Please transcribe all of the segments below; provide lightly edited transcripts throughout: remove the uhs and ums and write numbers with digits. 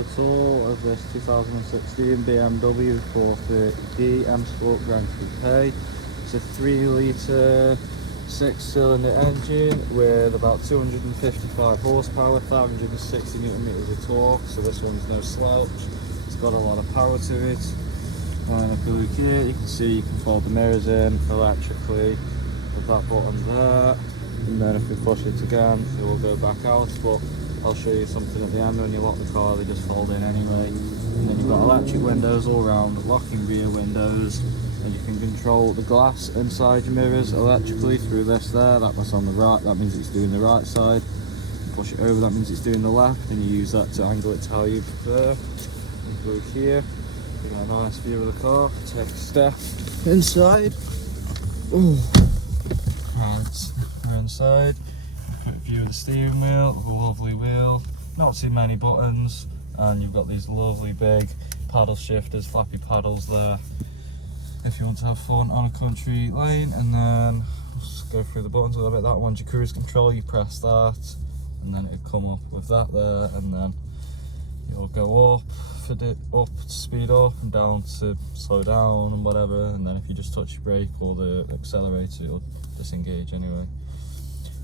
at all of this 2016 BMW 430d M Sport Gran Coupe. It's a 3 litre 6-cylinder engine with about 255 horsepower, 560 newton meters of torque, so this one's no slouch. It's got a lot of power to it. And if you look here, you can see you can fold the mirrors in electrically with that button there, and then if we push it again it will go back out, but I'll show you something at the end. When you lock the car they just fold in anyway. And then you've got electric windows all round, locking rear windows, and you can control the glass inside your mirrors electrically through this there. That's on the right, that means it's doing the right side. Push it over, that means it's doing the left, and you use that to angle it to how you prefer. And go here, you got a nice view of the car. Take a step inside. Oh, right, we're inside. Quick view of the steering wheel, a lovely wheel, not too many buttons, and you've got these lovely big paddle shifters, flappy paddles there if you want to have fun on a country lane. And then just go through the buttons a little bit. That one's your cruise control, you press that and then it'll come up with that there, and then you'll go up for the up to speed up and down to slow down and whatever, and then if you just touch your brake or the accelerator it'll disengage anyway.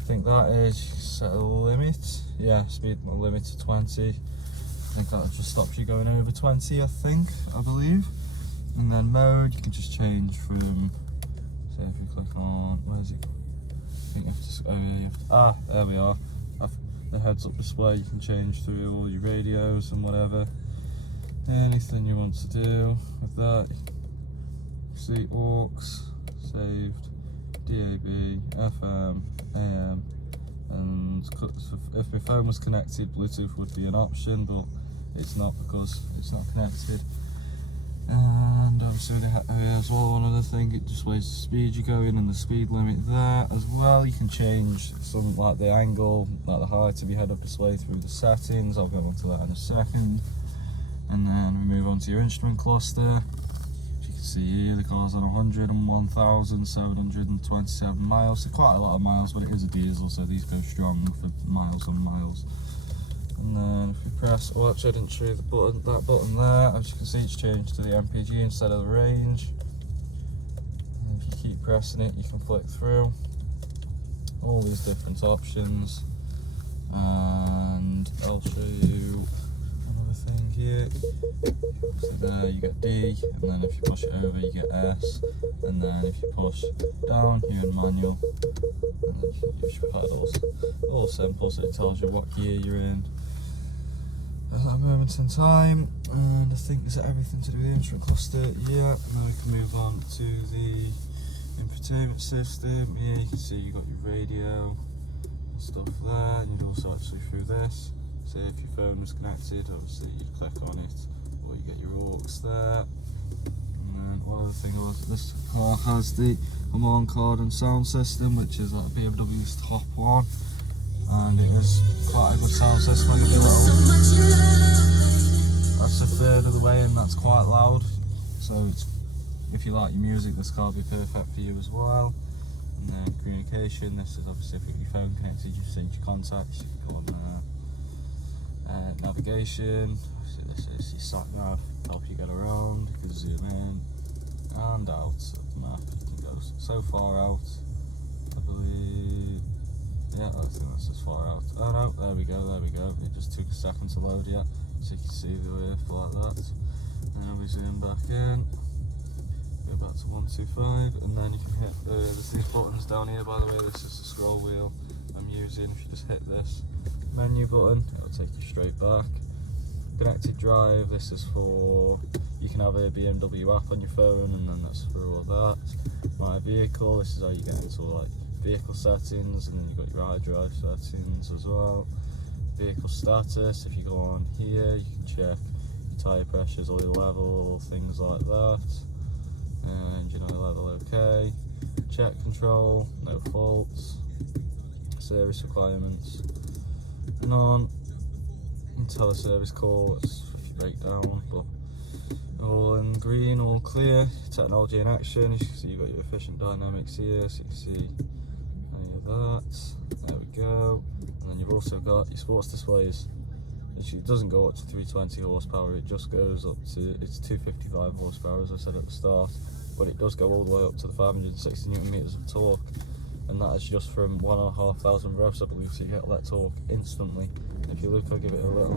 I think that is set a limit, yeah, speed limit to 20. I think that just stops you going over 20, I believe. And then mode, you can just change from, say if you click on, where is it? I think you have to, oh yeah, you have to, there we are. The heads up display, you can change through all your radios and whatever. Anything you want to do with that. See aux, saved, DAB, FM, AM, and if my phone was connected, Bluetooth would be an option, but it's not because it's not connected. And obviously as well, one other thing, it displays the speed you're going and the speed limit there as well. You can change some, like the angle, like the height of your head-up display through the settings. I'll go onto that in a second. And then we move on to your instrument cluster. As you can see here, the car's on 101,727 miles, so quite a lot of miles, but it is a diesel, so these go strong for miles on miles. And then if we press, oh actually I didn't show you the button, that button there, as you can see it's changed to the MPG instead of the range. And if you keep pressing it you can flick through all these different options, and I'll show you another thing here. So there you get D, and then if you push it over you get S, and then if you push down you're in manual, and then you can use your pedals. All simple, so it tells you what gear you're in at that moment in time. And I think, is that everything to do with the instrument cluster? Yeah. Now we can move on to the infotainment system. Here you can see you got your radio and stuff there, and you'd also actually through this, so if your phone was connected obviously you'd click on it, or you get your aux there. And then one other thing was, this car has the Amon card and sound system, which is like BMW's top one, and it is quite a good sound system. That's a third of the way and that's quite loud, so it's, if you like your music this car will be perfect for you as well. And then communication, this is obviously if you have your phone connected, you sync your contacts, you can go on there. Navigation, so this is your sat nav, help you get around. You can zoom in and out of the map. You can go so far out, I believe. Yeah, I think that's as far out. Oh no, there we go. It just took a second to load yet, so you can see the earth like that. And then we zoom back in, go back to 125, and then you can hit there's these buttons down here, by the way. This is the scroll wheel I'm using. If you just hit this menu button, it'll take you straight back. Connected drive, this is for, you can have a BMW app on your phone, and then that's for all that. My vehicle, this is how you get into like vehicle settings, and then you've got your iDrive settings as well. Vehicle status, if you go on here you can check your tyre pressures, oil level, things like that. And you know, level okay. Check control, no faults. Service requirements, none. Until a service call, it's if you break down, but all in green, all clear. Technology in action, you can see you've got your efficient dynamics here, so you can see any of that. There we go. And then you've also got your sports displays. It doesn't go up to 320 horsepower, it just goes up to, it's 255 horsepower as I said at the start, but it does go all the way up to the 560 newton meters of torque, and that is just from 1,500 revs I believe, so you get that torque instantly. If you look, I'll give it a little,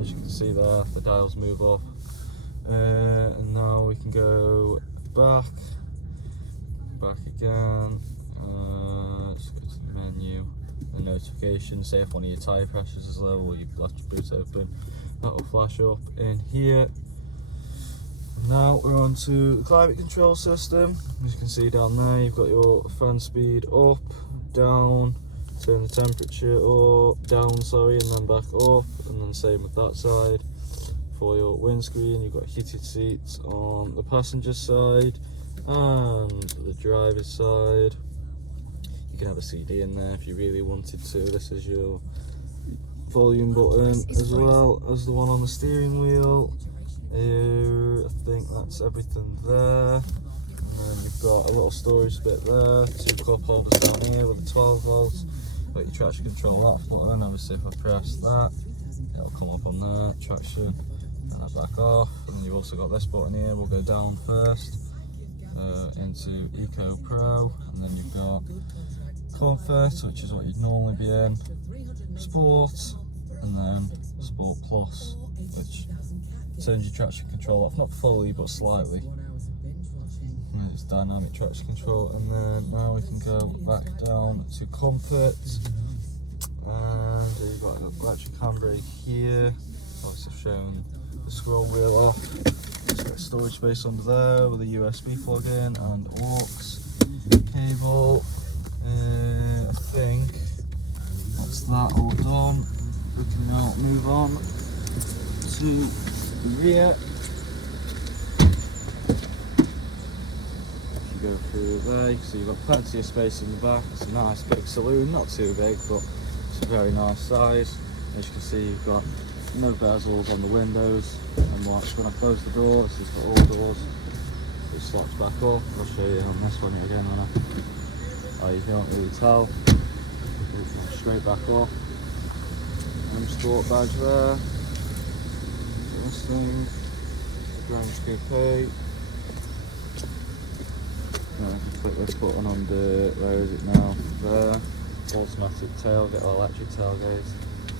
as you can see there, the dials move up, and now we can go back again, let's go to the menu, the notifications, say if one of your tyre pressures is low or you've left your boot open, that will flash up in here. Now we're on to the climate control system. As you can see down there, you've got your fan speed up, down, turn the temperature up, down sorry, and then back up, and then same with that side. For your windscreen, you've got heated seats on the passenger side and the driver's side. You can have a CD in there if you really wanted to. This is your volume button as well as the one on the steering wheel. I think that's everything there. And then you've got a little storage bit there, 2 cup holders down here with a 12 volts. Got your traction control off button, obviously if I press that, it'll come up on there, traction, and that back off. And then you've also got this button here, we'll go down first, into Eco Pro, and then you've got Comfort, which is what you'd normally be in, Sport, and then Sport Plus, which turns your traction control off, not fully but slightly. And it's dynamic traction control, and then now we can go back down to Comfort, and you've got an electric handbrake here. Obviously I've shown the scroll wheel off. It's got storage space under there with a USB plug-in and aux cable. I think that's that all done. We can now move on to the rear. If you go through there, you can see you've got plenty of space in the back. It's a nice big saloon, not too big, but it's a very nice size. As you can see, you've got no bezels on the windows, and watch when I close the door, this is for all doors. It slots back up. I'll show you on this one again when you can't really tell. Straight back up. Sport badge there. This thing, Gran Coupe. Now I can click this button on the, where is it now? There. Automatic tailgate or electric tailgate.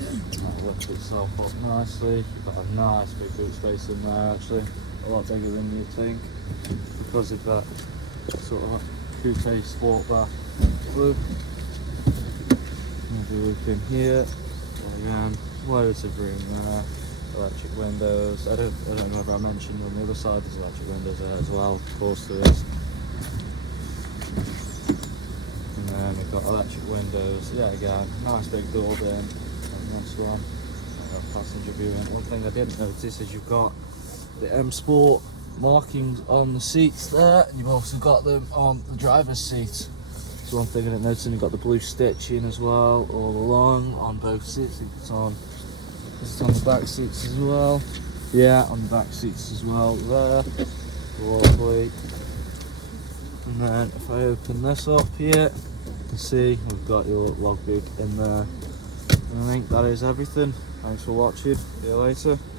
That'll lift itself up nicely. You've got a nice big boot space in there actually, a lot bigger than you'd think, because of that sort of coupe sportback look. Maybe look in here, and again, loads of room there. Electric windows. I don't know if I mentioned on the other side there's electric windows there as well, of course there is. And then we've got electric windows, yeah again, nice big door bin. This one, passenger viewing. One thing I didn't notice is you've got the M Sport markings on the seats there, and you've also got them on the driver's seat. So one thing I didn't notice, and you've got the blue stitching as well all along on both seats. It's on the back seats as well. Yeah, on the back seats as well there. Lovely. And then if I open this up here, you can see we've got your logbook in there. And I think that is everything. Thanks for watching. See you later.